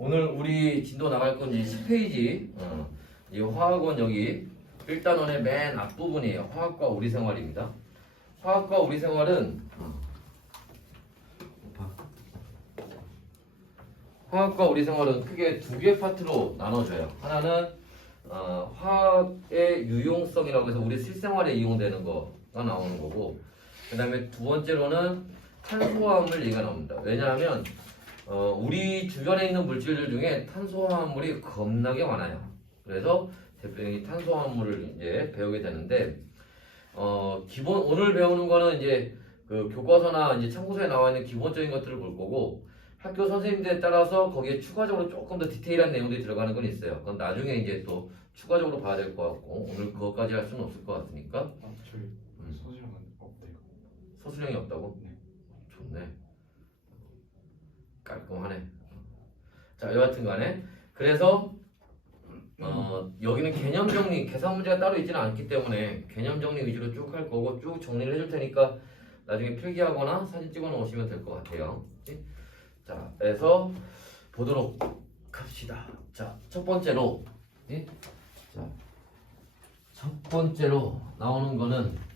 오늘 우리 진도 나갈 건 이제 10페이지. 이 화학원 여기 1단원의 맨 앞부분이에요. 화학과 우리생활입니다. 화학과 우리생활은 크게 두 개의 파트로 나눠져요. 하나는 화학의 유용성이라고 해서 우리 실생활에 이용되는 거가 나오는 거고, 그 다음에 두 번째로는 탄소화합물 얘기가 나옵니다. 왜냐하면 우리 주변에 있는 물질들 중에 탄소화합물이 겁나게 많아요. 그래서 대표적인 탄소화합물을 이제 배우게 되는데, 오늘 배우는 거는 이제 그 교과서나 이제 참고서에 나와 있는 기본적인 것들을 볼 거고, 학교 선생님들에 따라서 거기에 추가적으로 조금 더 디테일한 내용들이 들어가는 건 있어요. 그건 나중에 이제 또 추가적으로 봐야 될 것 같고, 오늘 그것까지 할 수는 없을 것 같으니까. 저희 서술형은 없대요. 서술형이 없다고? 네. 좋네. 깔끔하네. 자, 여하튼 간에 그래서 여기는 개념 정리, 계산 문제가 따로 있지는 않기 때문에 개념 정리 위주로 쭉 할 거고, 쭉 정리를 해줄 테니까 나중에 필기하거나 사진 찍어 놓으시면 될 것 같아요. 자, 그래서 보도록 합시다. 자, 첫 번째로 나오는 거는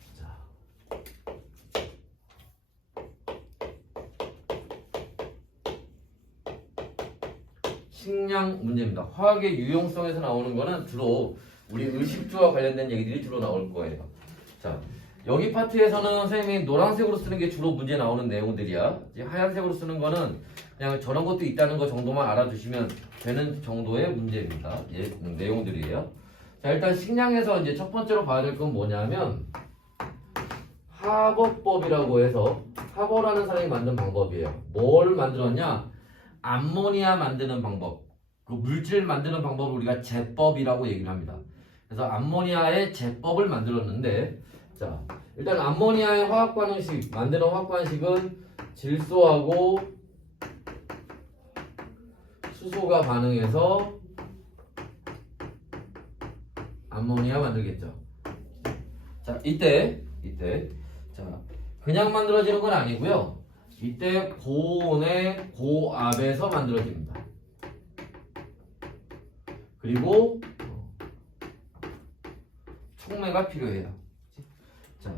식량 문제입니다. 화학의 유용성에서 나오는 거는 주로 우리 의식주와 관련된 얘기들이 주로 나올 거예요. 자, 여기 파트에서는 선생님이 노란색으로 쓰는 게 주로 문제 나오는 내용들이야. 이제 하얀색으로 쓰는 거는 그냥 저런 것도 있다는 거 정도만 알아두시면 되는 정도의 문제입니다. 예, 내용들이에요. 자, 일단 식량에서 이제 첫 번째로 봐야 될 건 뭐냐면 하버법이라고 해서, 하버라는 사람이 만든 방법이에요. 뭘 만들었냐? 암모니아 만드는 방법, 그 물질 만드는 방법을 우리가 제법이라고 얘기를 합니다. 그래서 암모니아의 제법을 만들었는데, 자, 일단 암모니아의 화학 반응식, 만드는 화학 반응식은 질소하고 수소가 반응해서 암모니아 만들겠죠. 자, 이때 자, 그냥 만들어지는 건 아니고요. 이때 고온의 고압에서 만들어집니다. 그리고 촉매가 필요해요. 자,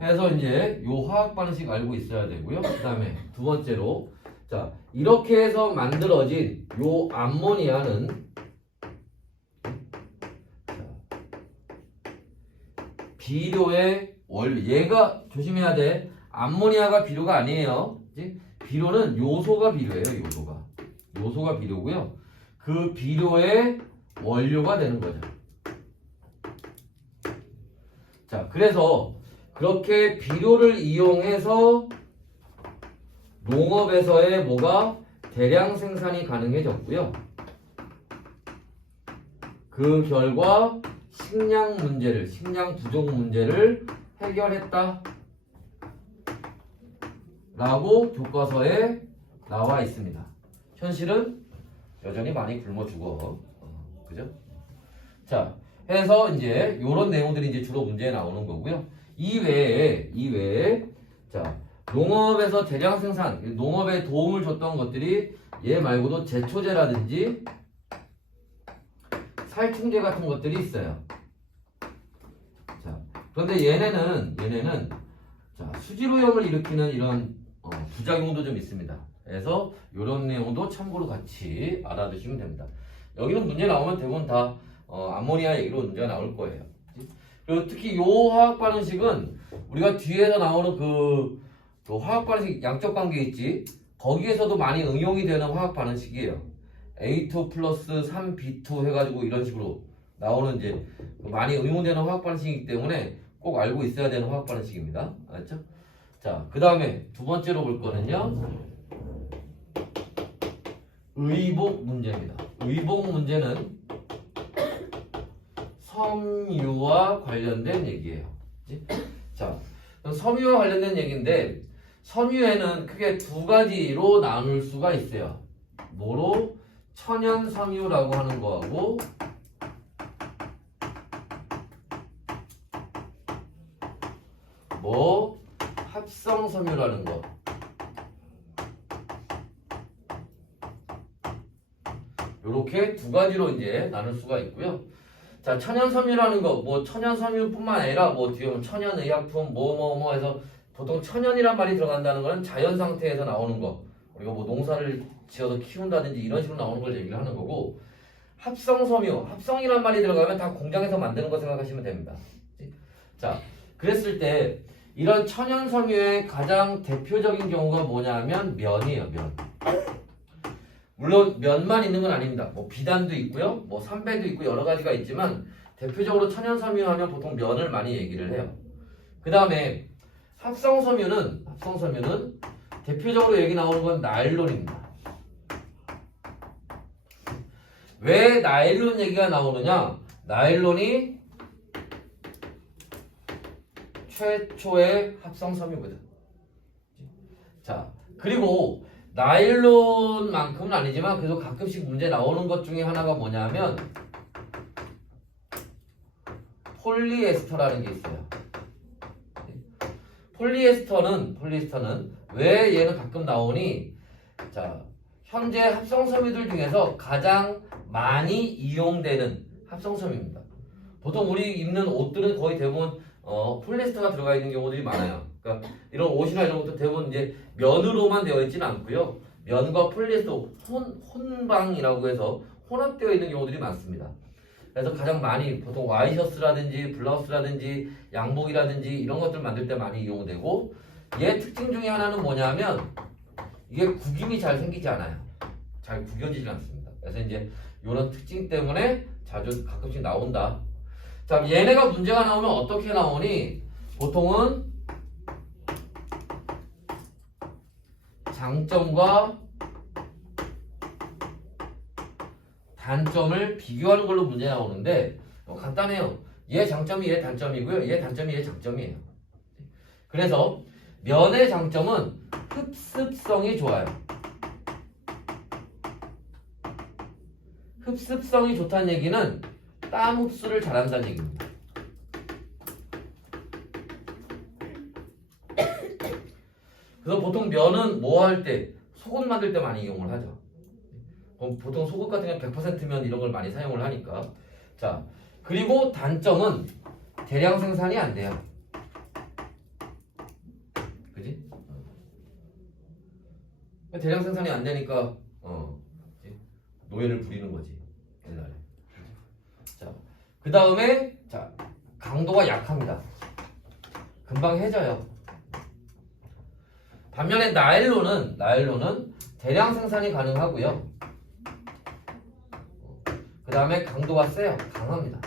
해서 이제 요 화학 반응식 알고 있어야 되고요. 그 다음에 두 번째로, 자, 이렇게 해서 만들어진 요 암모니아는 비료의 원료, 얘가 조심해야 돼. 암모니아가 비료가 아니에요. 그치? 비료는 요소가 비료예요. 요소가 비료고요. 그 비료의 원료가 되는 거죠. 자, 그래서 그렇게 비료를 이용해서 농업에서의 뭐가 대량 생산이 가능해졌고요. 그 결과 식량 부족 문제를 해결했다 라고 교과서에 나와 있습니다. 현실은 여전히 많이 굶어 죽어. 그죠? 자, 해서 이제 요런 내용들이 이제 주로 문제에 나오는 거고요. 이외에 자, 농업에서 대량 생산, 농업에 도움을 줬던 것들이 얘 말고도 제초제라든지 살충제 같은 것들이 있어요. 자, 그런데 얘네는 자, 수질오염을 일으키는 이런 부작용도 좀 있습니다. 그래서 이런 내용도 참고로 같이 알아두시면 됩니다. 여기는 문제 나오면 대부분 다 암모니아 얘기로 문제가 나올 거예요. 그리고 특히 이 화학 반응식은 우리가 뒤에서 나오는 그 화학 반응식 양적 관계 있지? 거기에서도 많이 응용이 되는 화학 반응식이에요. A2 플러스 3B2 해가지고 이런 식으로 나오는 이제 많이 응용되는 화학 반응식이기 때문에 꼭 알고 있어야 되는 화학 반응식입니다. 알았죠? 자, 그 다음에 두 번째로 볼 거는요, 의복 문제입니다. 의복 문제는 섬유와 관련된 얘기예요. 그치? 자, 섬유와 관련된 얘기인데, 섬유에는 크게 두 가지로 나눌 수가 있어요. 뭐로? 천연 섬유라고 하는 거하고 합성 섬유라는 거. 이렇게 두 가지로 이제 나눌 수가 있고요. 자, 천연섬유라는 거, 뭐 천연섬유뿐만 아니라 뭐 뒤에 보면 천연의약품 뭐 해서 보통 천연이란 말이 들어간다는 거는 자연 상태에서 나오는 거. 우리가 뭐 농사를 지어서 키운다든지 이런 식으로 나오는 걸 얘기를 하는 거고, 합성섬유, 합성이란 말이 들어가면 다 공장에서 만드는 거 생각하시면 됩니다. 자, 그랬을 때 이런 천연섬유의 가장 대표적인 경우가 뭐냐면 면이에요, 면. 물론 면만 있는 건 아닙니다. 뭐 비단도 있고요, 뭐 삼배도 있고 여러 가지가 있지만 대표적으로 천연섬유 하면 보통 면을 많이 얘기를 해요. 그 다음에 합성섬유는 대표적으로 얘기 나오는 건 나일론입니다. 왜 나일론 얘기가 나오느냐? 나일론이 최초의 합성섬유거든. 자, 그리고 나일론만큼은 아니지만 그래도 가끔씩 문제 나오는 것 중에 하나가 뭐냐면 폴리에스터라는 게 있어요. 폴리에스터는 왜 얘는 가끔 나오니? 자, 현재 합성섬유들 중에서 가장 많이 이용되는 합성섬유입니다. 보통 우리 입는 옷들은 거의 대부분 폴리에스터가 들어가 있는 경우들이 많아요. 그러니까 이런 옷이나 이런 것도 대부분 이제 면으로만 되어 있지는 않고요. 면과 폴리에스터 혼방이라고 해서 혼합되어 있는 경우들이 많습니다. 그래서 가장 많이 보통 와이셔츠라든지 블라우스라든지 양복이라든지 이런 것들 만들 때 많이 이용되고, 얘 특징 중에 하나는 뭐냐면 이게 구김이 잘 생기지 않아요. 잘 구겨지지 않습니다. 그래서 이제 이런 특징 때문에 자주 가끔씩 나온다. 자, 얘네가 문제가 나오면 어떻게 나오니? 보통은 장점과 단점을 비교하는 걸로 문제 나오는데 간단해요. 얘 장점이 얘 단점이고요. 얘 단점이 얘 장점이에요. 그래서 면의 장점은 흡습성이 좋아요. 흡습성이 좋다는 얘기는 땀 흡수를 잘한다는 얘기입니다. 그래서 보통 면은 뭐 할 때? 속옷 만들 때 많이 이용을 하죠. 그럼 보통 속옷 같은 경우는 100%면 이런 걸 많이 사용을 하니까. 자, 그리고 단점은 대량 생산이 안 돼요. 그지? 대량 생산이 안 되니까 노예를 부리는 거지, 옛날에. 자, 그 다음에 자, 강도가 약합니다. 금방 해져요. 반면에 나일론은 대량 생산이 가능하고요. 그 다음에 강도가 세요. 강합니다.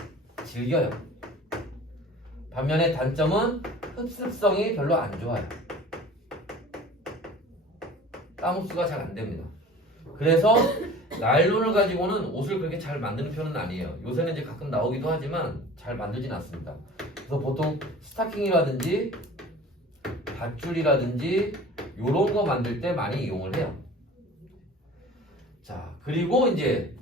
질겨요. 반면에 단점은 흡습성이 별로 안 좋아요. 땀 흡수가 잘 안 됩니다. 그래서 나일론을 가지고는 옷을 그렇게 잘 만드는 편은 아니에요. 요새는 이제 가끔 나오기도 하지만 잘 만들진 않습니다. 그래서 보통 스타킹이라든지 밧줄이라든지 요런 거 만들 때 많이 이용을 해요. 자, 그리고 이제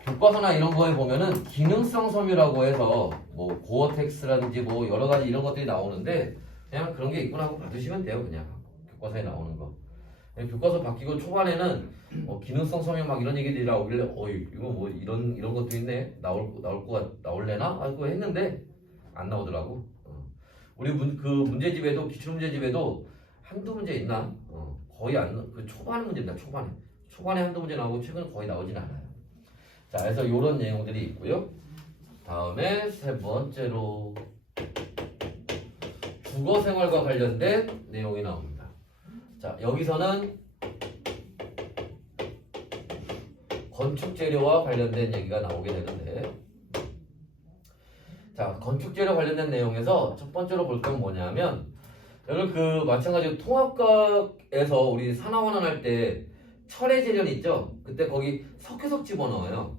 교과서나 이런 거에 보면은 기능성 섬유라고 해서 뭐 고어텍스라든지 뭐 여러 가지 이런 것들이 나오는데 그냥 그런 게 있구나 하고 받으시면 돼요. 그냥 교과서에 나오는 거. 교과서 바뀌고 초반에는 기능성 섬유 막 이런 얘기들이 나오길래 이거 뭐 이런 것도 있네, 나올래나 하고 했는데 안 나오더라고. 우리 그 문제집에도 기출 문제집에도 한두 문제 있나? 거의 그 초반 문제입니다. 초반에 한두 문제 나오고 최근 거의 나오진 않아요. 자, 그래서 이런 내용들이 있고요. 다음에 세 번째로 주거생활과 관련된 내용이 나옵니다. 자, 여기서는 건축재료와 관련된 얘기가 나오게 되는데, 자, 건축재료 관련된 내용에서 첫 번째로 볼 건 뭐냐면, 여러분 그 마찬가지로 통합과에서 우리 산화환원 할 때 철의 재련 있죠? 그때 거기 석회석 집어넣어요.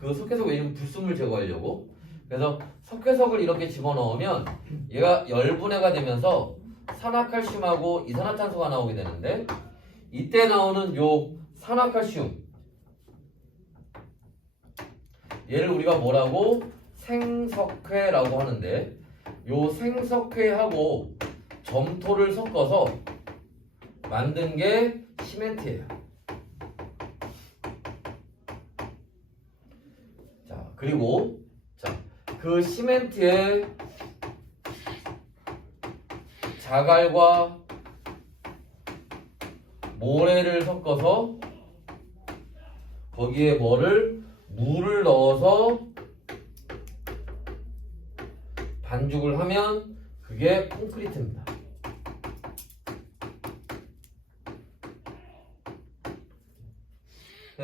그 석회석 왜냐면 불순물 제거하려고. 그래서 석회석을 이렇게 집어넣으면 얘가 열분해가 되면서 산화칼슘하고 이산화탄소가 나오게 되는데, 이때 나오는 요 산화칼슘, 얘를 우리가 뭐라고? 생석회라고 하는데, 요 생석회하고 점토를 섞어서 만든 게 시멘트예요. 그리고 자, 그 시멘트에 자갈과 모래를 섞어서 거기에 물을 넣어서 반죽을 하면 그게 콘크리트입니다.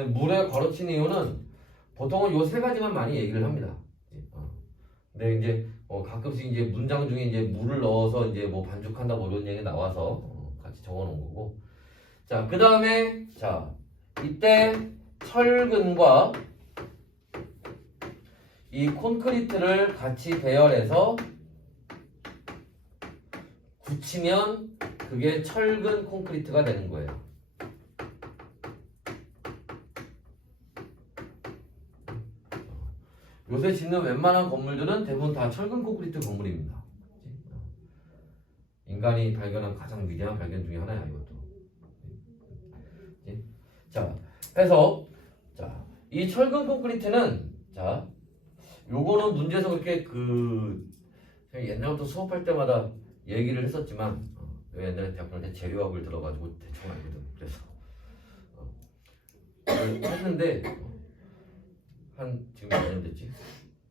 물에 걸어친 이유는 보통은 요 세 가지만 많이 얘기를 합니다. 근데 이제 가끔씩 이제 문장 중에 이제 물을 넣어서 이제 뭐 반죽한다 뭐 이런 얘기 나와서 같이 적어 놓은 거고. 자, 그 다음에 자, 이때 철근과 이 콘크리트를 같이 배열해서 굳히면 그게 철근 콘크리트가 되는 거예요. 요새 짓는 웬만한 건물들은 대부분 다 철근 콘크리트 건물입니다. 인간이 발견한 가장 위대한 발견 중에 하나야, 이것도. 자, 해서 자, 이 철근 콘크리트는 자, 요거는 문제에서 그렇게 옛날부터 수업할 때마다 얘기를 했었지만 옛날에 대학교 때 재료학을 들어가지고 대충 알거든. 그래서 했는데 한 지금 몇 년 됐지?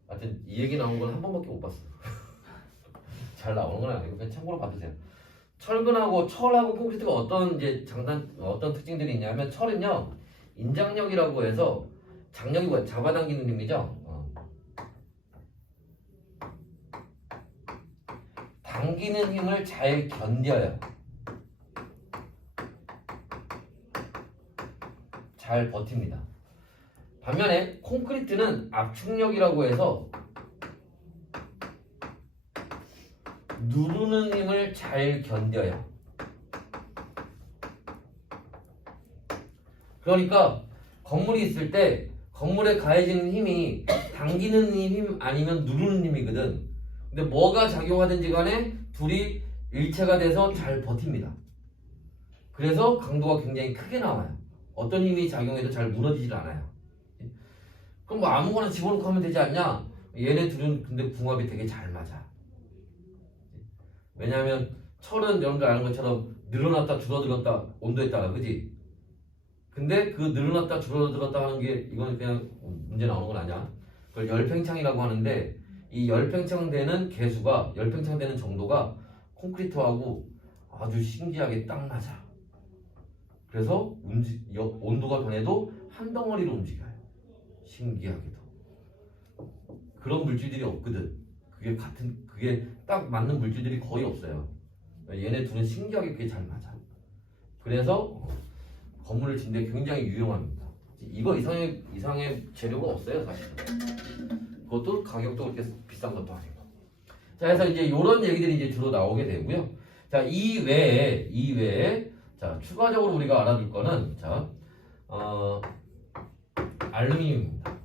하여튼 이 얘기 나온 건 한 번밖에 못 봤어. 잘 나오는 건 아니고 그냥 참고로 봐주세요. 철근하고 철하고 콘크리트가 어떤 특징들이 있냐면 철은요 인장력이라고 해서 장력이 뭐야? 잡아당기는 힘이죠. 당기는 힘을 잘 견뎌요. 잘 버팁니다. 반면에 콘크리트는 압축력이라고 해서 누르는 힘을 잘 견뎌요. 그러니까 건물이 있을 때 건물에 가해지는 힘이 당기는 힘 아니면 누르는 힘이거든. 근데 뭐가 작용하든지 간에 둘이 일체가 돼서 잘 버팁니다. 그래서 강도가 굉장히 크게 나와요. 어떤 힘이 작용해도 잘 무너지질 않아요. 그럼 뭐 아무거나 집어넣고 하면 되지 않냐? 얘네 둘은 근데 궁합이 되게 잘 맞아. 왜냐하면 철은 여러분들 아는 것처럼 늘어났다 줄어들었다 온도에 따라, 그지? 근데 그 늘어났다 줄어들었다 하는 게 이건 그냥 문제 나오는 건 아니야. 그걸 열팽창이라고 하는데 이 열팽창되는 개수가 열팽창되는 정도가 콘크리트하고 아주 신기하게 딱 맞아. 그래서 온도가 변해도 한 덩어리로 움직여요. 신기하게도. 그런 물질들이 없거든. 그게 딱 맞는 물질들이 거의 없어요. 얘네 둘은 신기하게 그게 잘 맞아. 그래서 건물을 짓는데 굉장히 유용합니다. 이거 이상의 재료가 없어요, 사실. 그것도 가격도 그렇게 비싼 것도 아니고. 자, 그래서 이제 이런 얘기들이 이제 주로 나오게 되고요. 자, 이 외에 자, 추가적으로 우리가 알아둘 거는 자, 알루미늄입니다.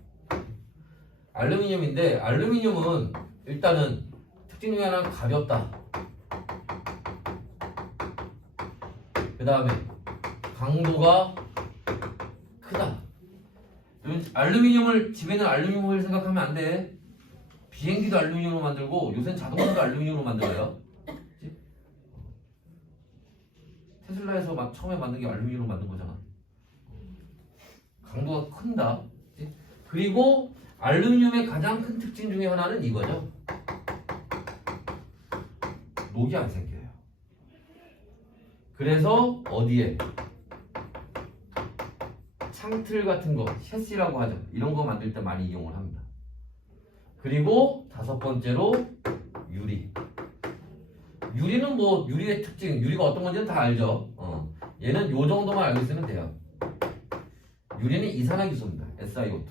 알루미늄인데 알루미늄은 일단은 특징 중에 하나는 가볍다. 그 다음에 강도가 크다. 알루미늄을 집에는 알루미늄을 생각하면 안 돼. 비행기도 알루미늄으로 만들고 요새는 자동차도 알루미늄으로 만들어요. 그치? 테슬라에서 막 처음에 만든 게 알루미늄으로 만든 거잖아. 강도가 큰다. 그치? 그리고 알루미늄의 가장 큰 특징 중에 하나는 이거죠. 녹이 안 생겨요. 그래서 어디에? 창틀 같은 거, 셰시라고 하죠. 이런 거 만들 때 많이 이용을 합니다. 그리고 다섯 번째로 유리. 유리는 뭐 유리의 특징, 유리가 어떤 건지는 다 알죠. 얘는 요 정도만 알고 있으면 돼요. 유리는 이산화기소입니다. SiO2.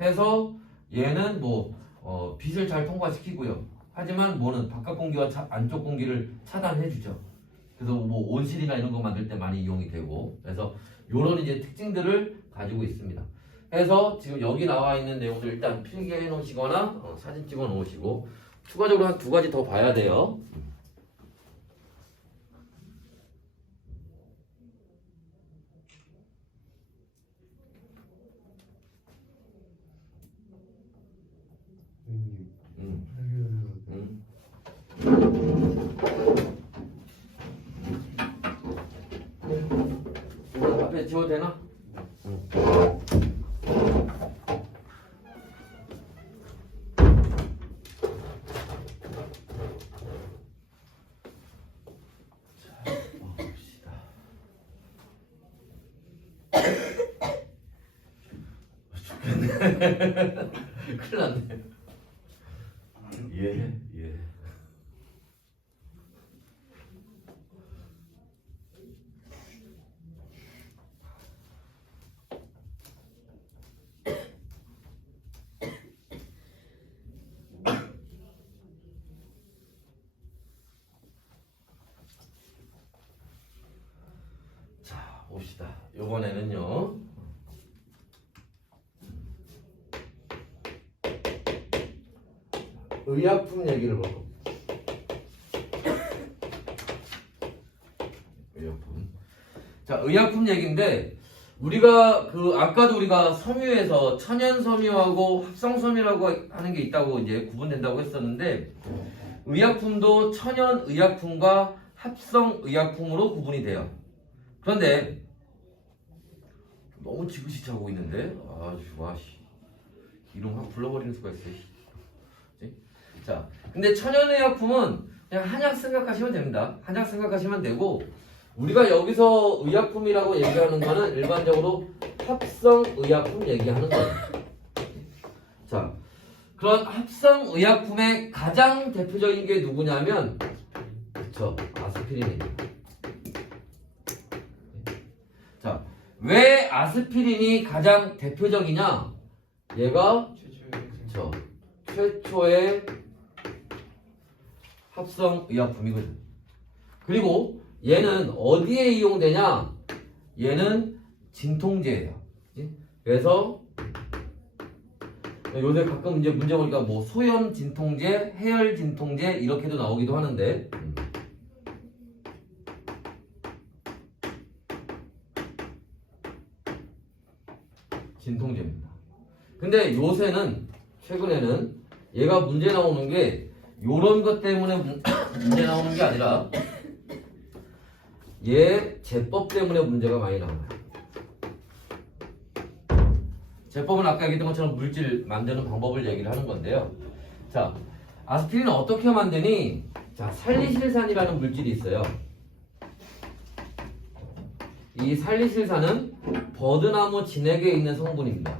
해서 얘는 빛을 잘 통과시키고요. 하지만 뭐는 바깥 공기와 안쪽 공기를 차단해주죠. 그래서 뭐 온실이나 이런 거 만들 때 많이 이용이 되고, 그래서 요런 이제 특징들을 가지고 있습니다. 해서 지금 여기 나와 있는 내용들 일단 필기해 놓으시거나 사진 찍어 놓으시고, 추가적으로 한 두 가지 더 봐야 돼요. 지워도 되나? 응. 큰일 났네. 예. 자, 봅시다. 이번에는요. 의약품 얘기를 볼 겁니다. 의약품. 자, 의약품 얘기인데 우리가 아까도 우리가 섬유에서 천연 섬유하고 합성 섬유라고 하는 게 있다고 이제 구분된다고 했었는데 의약품도 천연 의약품과 합성 의약품으로 구분이 돼요. 그런데 너무 지그시차고 있는데 이름 확 불러버리는 수가 있어요. 자, 근데 천연의약품은 그냥 한약 생각하시면 됩니다. 한약 생각하시면 되고 우리가 여기서 의약품이라고 얘기하는 거는 일반적으로 합성의약품 얘기하는 거예요. 자, 그런 합성의약품의 가장 대표적인 게 누구냐면 그쵸, 아스피린입니다. 자, 왜 아스피린이 가장 대표적이냐? 얘가 최초의 합성의약품이거든. 그리고 얘는 어디에 이용되냐? 얘는 진통제예요. 그래서 요새 가끔 이제 문제 보니까 뭐 소염 진통제, 해열 진통제 이렇게도 나오기도 하는데 진통제입니다. 근데 요새는 최근에는 얘가 문제 나오는 게 요런 것 때문에 문제 나오는 게 아니라 얘 제법 때문에 문제가 많이 나와요. 제법은 아까 얘기했던 것처럼 물질 만드는 방법을 얘기를 하는 건데요. 자, 아스피린은 어떻게 만드니? 자, 살리실산이라는 물질이 있어요. 이 살리실산은 버드나무 진액에 있는 성분입니다.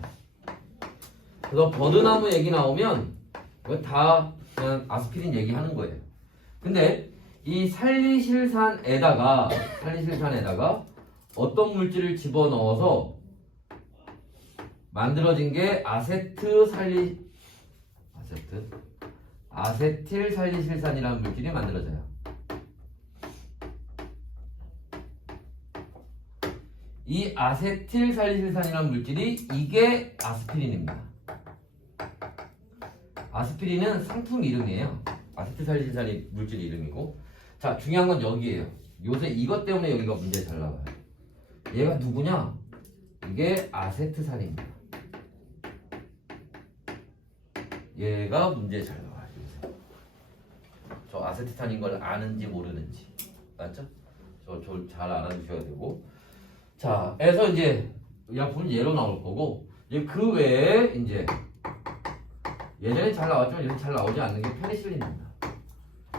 그래서 버드나무 얘기 나오면 이거 다 그냥 아스피린 얘기하는 거예요. 근데 이 살리실산에다가 어떤 물질을 집어넣어서 만들어진 게 아세틸 살리실산이라는 물질이 만들어져요. 이 아세틸 살리실산이라는 물질이 이게 아스피린입니다. 아스피린은 상품 이름이에요. 아세틸 살리실산이 물질 이름이고. 자, 중요한 건 여기에요. 요새 이것 때문에 여기가 문제 잘 나와요. 얘가 누구냐? 이게 아세트산입니다. 얘가 문제 잘 나와요. 저 아세트산인 걸 아는지 모르는지. 맞죠? 저 잘 알아두셔야 되고. 자, 그래서 이제 의약품은 얘로 나올 거고, 이제 그 외에 이제 예전에 잘 나왔지만 요새 잘 나오지 않는 게 페니실린입니다.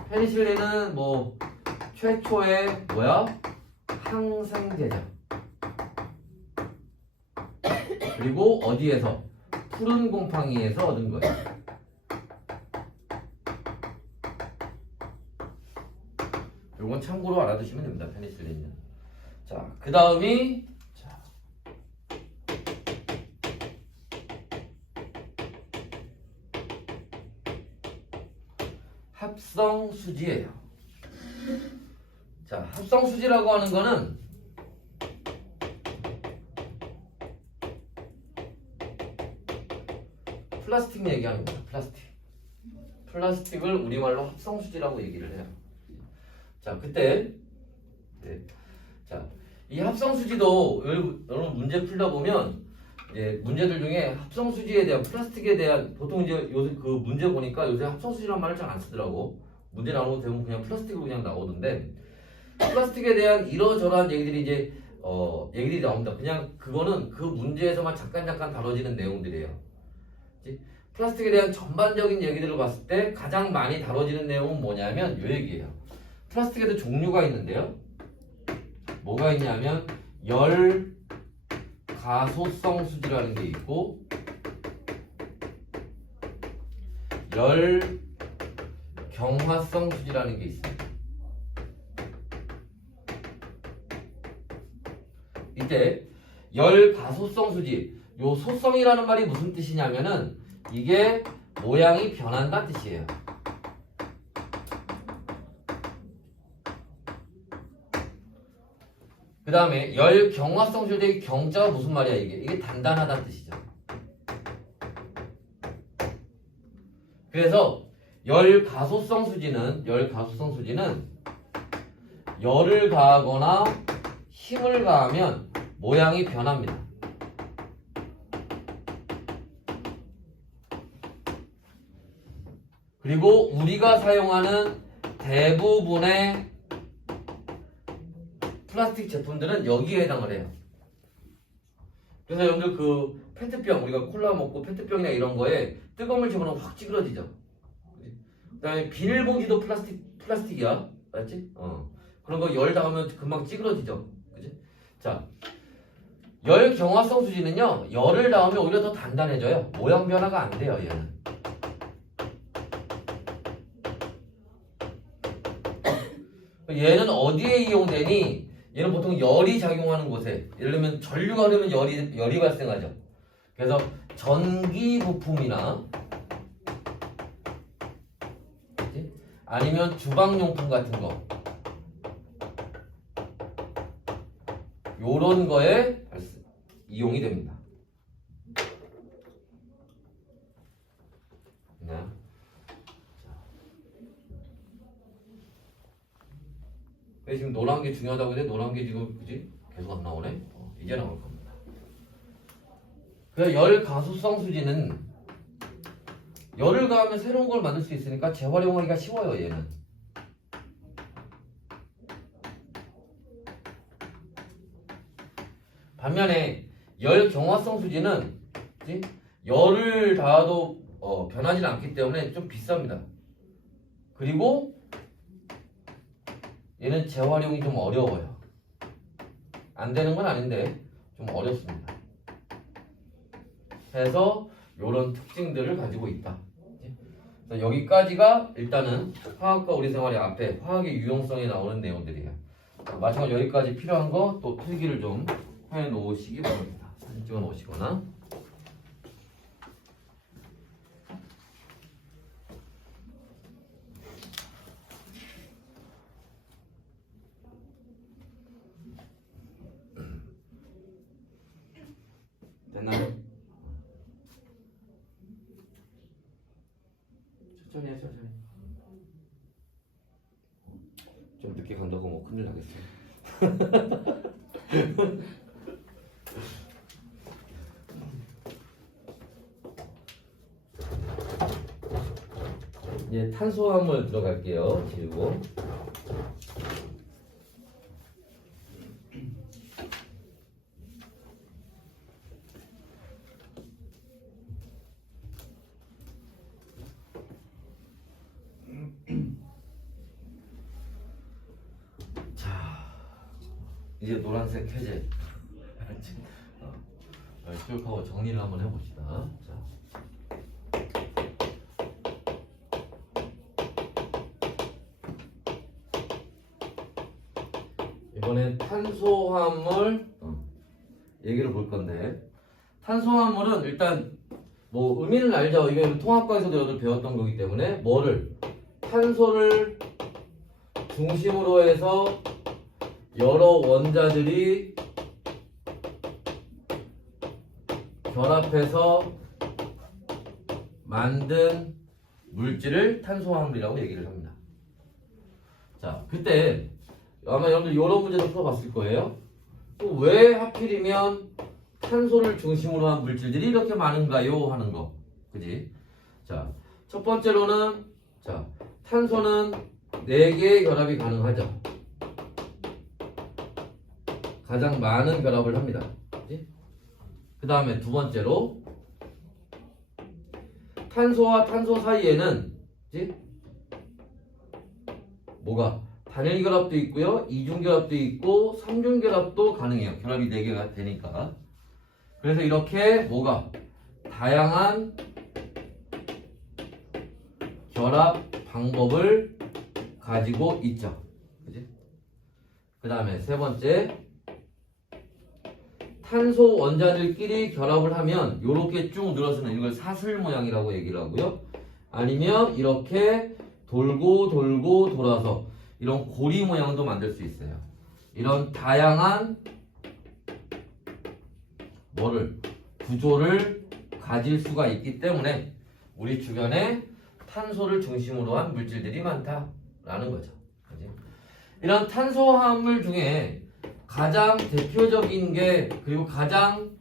페니실린은 뭐 최초의 항생제죠. 그리고 어디에서? 푸른 곰팡이에서 얻은 거예요. 요건 참고로 알아두시면 됩니다. 페니실린은. 자, 그 다음이 합성수지예요. 자, 합성수지라고 하는 거는 플라스틱 얘기하는 거예요. 플라스틱을 우리말로 합성수지라고 얘기를 해요. 자, 그때 자, 이 합성수지도 여러분 문제 풀다 보면 문제들 중에 합성수지에 대한 플라스틱에 대한 보통 이제 요새 그 문제 보니까 요새 합성수지란 말을 잘 안 쓰더라고. 문제 나오는 거 대부분 그냥 플라스틱으로 그냥 나오던데 플라스틱에 대한 이러저러한 얘기들이 이제 얘기들이 나옵니다. 그냥 그거는 그 문제에서만 잠깐 다뤄지는 내용들이에요. 그치? 플라스틱에 대한 전반적인 얘기들을 봤을 때 가장 많이 다뤄지는 내용은 뭐냐면 이 얘기예요. 플라스틱에도 종류가 있는데요. 뭐가 있냐면 열 가소성 수지라는 게 있고 열 경화성 수지라는 게 있습니다. 이때 열 가소성 수지, 요 소성이라는 말이 무슨 뜻이냐면은 이게 모양이 변한다 뜻이에요. 그 다음에 열 경화성 수지의 경자가 무슨 말이야 이게 단단하다는 뜻이죠. 그래서 열 가소성 수지는 열을 가하거나 힘을 가하면 모양이 변합니다. 그리고 우리가 사용하는 대부분의 플라스틱 제품들은 여기에 해당을 해요. 그래서 여러분들 그 페트병, 우리가 콜라 먹고 페트병이나 이런 거에 뜨거운 물 집어넣으면 확 찌그러지죠. 그 다음에 비닐봉지도 플라스틱이야. 맞지? 그런 거 열 닿으면 금방 찌그러지죠. 그지? 자, 열 경화성 수지는요, 열을 닿으면 오히려 더 단단해져요. 모양 변화가 안 돼요, 얘는. 얘는 어디에 이용되니? 얘는 보통 열이 작용하는 곳에, 예를 들면 전류가 흐르면 열이 발생하죠. 그래서 전기 부품이나 그치? 아니면 주방용품 같은 거 요런 거에 이용이 됩니다. 네. 지금 노란 게 중요하다고 했는데 노란 게 지금 그지? 계속 안 나오네? 이제 나올 겁니다. 그 열 가소성 수지는 열을 가하면 새로운 걸 만들 수 있으니까 재활용하기가 쉬워요, 얘는. 반면에 열 경화성 수지는 그치? 열을 닿아도 변하지 않기 때문에 좀 비쌉니다. 그리고 얘는 재활용이 좀 어려워요. 안 되는 건 아닌데 좀 어렵습니다. 해서 이런 특징들을 가지고 있다. 그래서 여기까지가 일단은 화학과 우리 생활의 앞에 화학의 유용성에 나오는 내용들이에요. 마지막 여기까지 필요한 거 또 필기를 좀 해 놓으시기 바랍니다. 사진 찍어 놓으시거나. 됐나요? 천천히 해, 천천히. 좀 늦게 간다고 뭐 큰일 나겠어요. 이제 탄수화물 들어갈게요. 지우고. 이제 노란색 해제. 쭉 하고 정리를 한번 해봅시다. 자. 이번엔 탄소화물 얘기를 볼 건데, 탄소화물은 일단 뭐 의미는 알죠. 이게 통합과에서도 여러분 배웠던 거기 때문에 뭐를 탄소를 중심으로 해서 여러 원자들이 결합해서 만든 물질을 탄소화물이라고 얘기를 합니다. 자, 그때 아마 여러분들 이런 문제도 풀어봤을 거예요. 또 왜 하필이면 탄소를 중심으로 한 물질들이 이렇게 많은가요? 하는 거. 그지? 자, 첫 번째로는 자, 탄소는 4개의 결합이 가능하죠. 가장 많은 결합을 합니다. 그 다음에 두 번째로 탄소와 탄소 사이에는 그치? 뭐가 단일 결합도 있고요, 이중 결합도 있고, 삼중 결합도 가능해요. 결합이 4개가 되니까. 그래서 이렇게 뭐가 다양한 결합 방법을 가지고 있죠. 그지? 그 다음에 세 번째, 탄소 원자들끼리 결합을 하면 이렇게 쭉 늘어서는 이걸 사슬 모양이라고 얘기를 하고요. 아니면 이렇게 돌고 돌고 돌아서 이런 고리 모양도 만들 수 있어요. 이런 다양한 구조를 가질 수가 있기 때문에 우리 주변에 탄소를 중심으로 한 물질들이 많다라는 거죠. 그치? 이런 탄소 화합물 중에 가장 대표적인 게 그리고 가장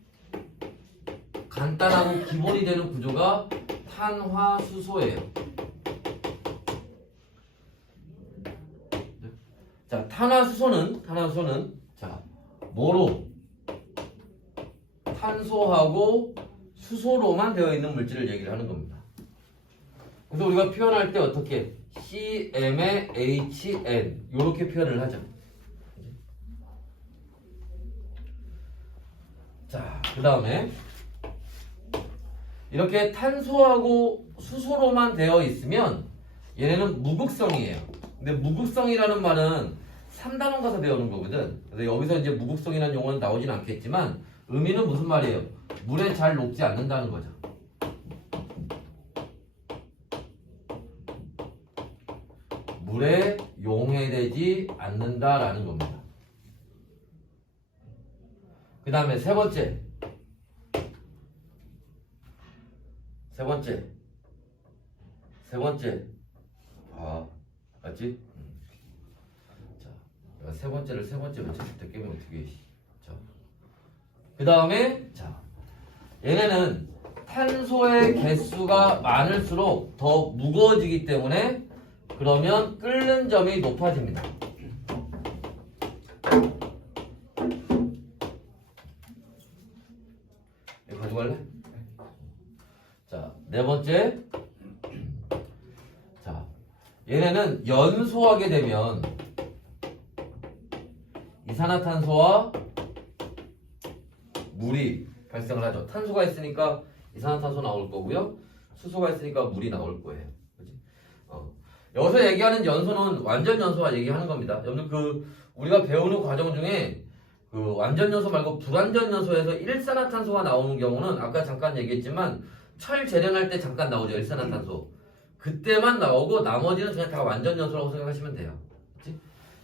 간단하고 기본이 되는 구조가 탄화수소예요. 자, 탄화수소는 자, 뭐로? 탄소하고 수소로만 되어 있는 물질을 얘기를 하는 겁니다. 그래서 우리가 표현할 때 어떻게? CM에 HN 이렇게 표현을 하죠. 자, 그 다음에 이렇게 탄소하고 수소로만 되어 있으면 얘네는 무극성이에요. 근데 무극성이라는 말은 3단원 가서 배우는 거거든. 그래서 여기서 이제 무극성이라는 용어는 나오진 않겠지만 의미는 무슨 말이에요? 물에 잘 녹지 않는다는 거죠. 물에 용해되지 않는다라는 겁니다. 그 다음에 세 번째. 맞지? 자, 내가 세 번째를 외쳤을 때 깨면 어떻게 해? 자, 그 다음에 자, 얘네는 탄소의 개수가 많을수록 더 무거워지기 때문에 그러면 끓는 점이 높아집니다. 이거 가져갈래? 자, 네 번째. 자, 얘네는 연소하게 되면 이산화탄소와 물이 발생을 하죠. 탄소가 있으니까 이산화탄소 나올 거고요. 수소가 있으니까 물이 나올 거예요. 그치? 여기서 얘기하는 연소는 완전 연소와 얘기하는 겁니다. 여러분들 우리가 배우는 과정 중에 그 완전 연소 말고 불완전 연소에서 일산화탄소가 나오는 경우는 아까 잠깐 얘기했지만 철 재련할 때 잠깐 나오죠. 일산화탄소. 그때만 나오고 나머지는 그냥 다 완전 연소라고 생각하시면 돼요. 그치?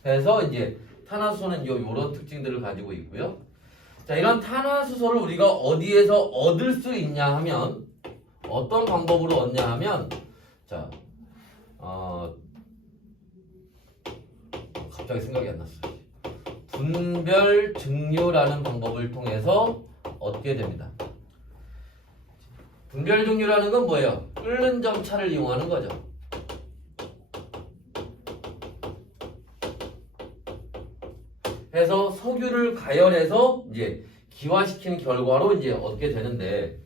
그래서 이제 탄화수소는 요런 특징들을 가지고 있고요. 자, 이런 탄화수소를 우리가 어디에서 얻을 수 있냐 하면 어떤 방법으로 얻냐 하면 자, 갑자기 생각이 안 났어. 분별 증류라는 방법을 통해서 얻게 됩니다. 분별 증류라는 건 뭐예요? 끓는 점차를 이용하는 거죠. 해서 석유를 가열해서 이제 기화시키는 결과로 이제 얻게 되는데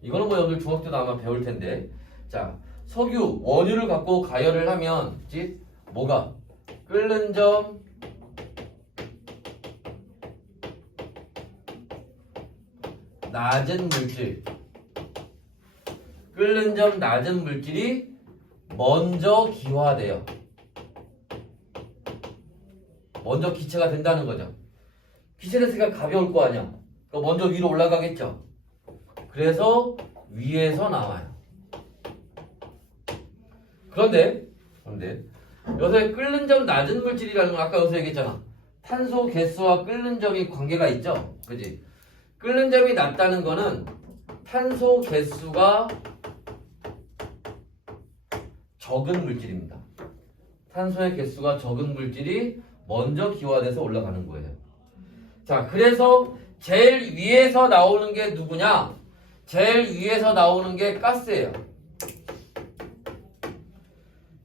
이거는 뭐 여러분들 중학교 때도 아마 배울 텐데 자, 석유, 원유를 갖고 가열을 하면 그치? 뭐가? 끓는 점 낮은 물질 끓는 점 낮은 물질이 먼저 기화돼요. 먼저 기체가 된다는 거죠. 기체됐으니까 가벼울 거 아니야. 그럼 먼저 위로 올라가겠죠. 그래서 위에서 나와요. 그런데 여기서 끓는 점 낮은 물질이라는 건 아까 여기서 얘기했잖아. 탄소 개수와 끓는 점이 관계가 있죠. 그지? 끓는 점이 낮다는 거는 탄소 개수가 적은 물질입니다. 탄소의 개수가 적은 물질이 먼저 기화돼서 올라가는 거예요. 자, 그래서 제일 위에서 나오는 게 누구냐? 제일 위에서 나오는 게 가스예요.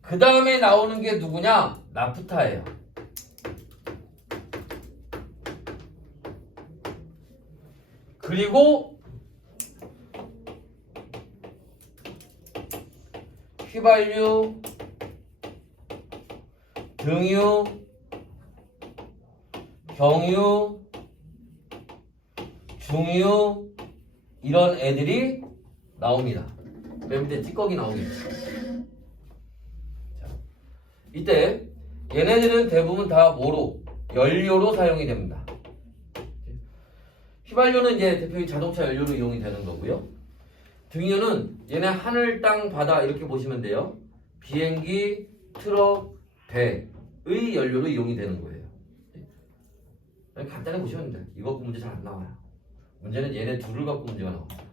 그 다음에 나오는 게 누구냐? 나프타예요. 그리고 휘발유, 등유, 경유, 중유 이런 애들이 나옵니다. 맨 밑에 찌꺼기 나오겠죠. 자, 이때 얘네들은 대부분 다 뭐로? 연료로 사용이 됩니다. 휘발유는 이제 대표적인 자동차 연료로 이용이 되는 거고요. 등유는 얘네 하늘, 땅, 바다 이렇게 보시면 돼요. 비행기, 트럭, 배의 연료로 이용이 되는 거예요. 간단히 보시면 됩니다. 이거 갖고 문제 잘 안 나와요. 문제는 얘네 둘을 갖고 문제가 나옵니다.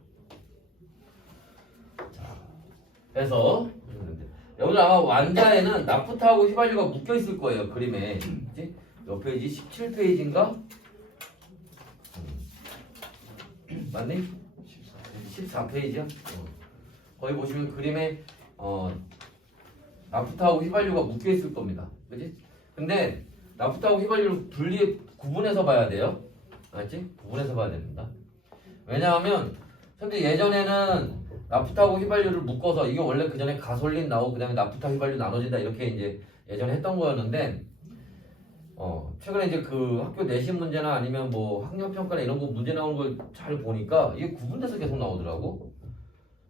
자, 그래서 여러분 아마 완자에는 나프타하고 휘발유가 묶여 있을 거예요. 그림에. 그치? 몇 페이지? 17페이지인가? 맞니? 14페이지야? 거기 보시면 그림에 나프타하고 휘발유가 묶여 있을 겁니다. 그치? 근데 나프타하고 휘발유를 구분해서 봐야 돼요. 알았지? 구분해서 봐야 됩니다. 왜냐하면 근데 예전에는 나프타하고 휘발유를 묶어서 이게 원래 그 전에 가솔린 나오고 그 다음에 나프타 휘발유 나눠진다 이렇게 이제 예전에 했던 거였는데 최근에 이제 그 학교 내신 문제나 아니면 뭐 학력평가나 이런 거 문제 나오는 걸 잘 보니까 이게 구분돼서 계속 나오더라고.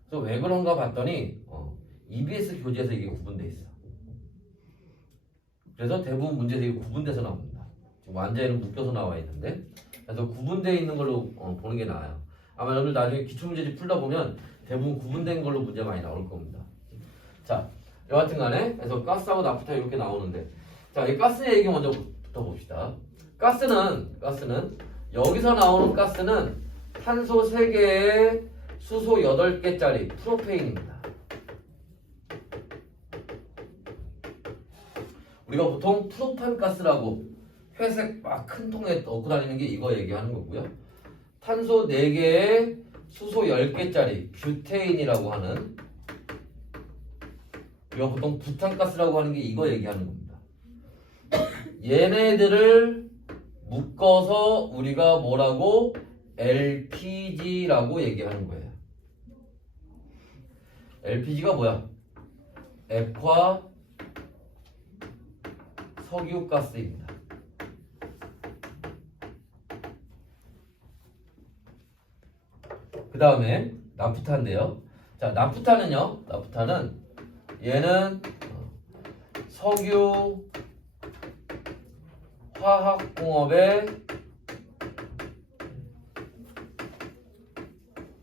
그래서 왜 그런가 봤더니 EBS 교재에서 이게 구분돼 있어. 그래서 대부분 문제에서 이게 구분돼서 나옵니다. 지금 완자에는 묶여서 나와 있는데 그래서 구분되어 있는 걸로 보는 게 나아요. 아마 여러분들 나중에 기출문제집 풀다 보면 대부분 구분된 걸로 문제 많이 나올 겁니다. 자, 여하튼 간에 그래서 가스하고 나프타 이렇게 나오는데 자, 이 가스 얘기 먼저 봅시다. 가스는 여기서 나오는 가스는 탄소 3개에 수소 8개짜리 프로페인입니다. 우리가 보통 프로판 가스라고 회색 막 큰 통에 넣고 다니는 게 이거 얘기하는 거고요. 탄소 4개에 수소 10개짜리 뷰테인이라고 하는 우리가 보통 부탄가스라고 하는 게 이거 얘기하는 겁니다. 얘네들을 묶어서 우리가 뭐라고? LPG라고 얘기하는 거예요. LPG가 뭐야? 액화 석유가스입니다. 그 다음에 나프타인데요. 자, 나프타는 얘는 석유 화학공업의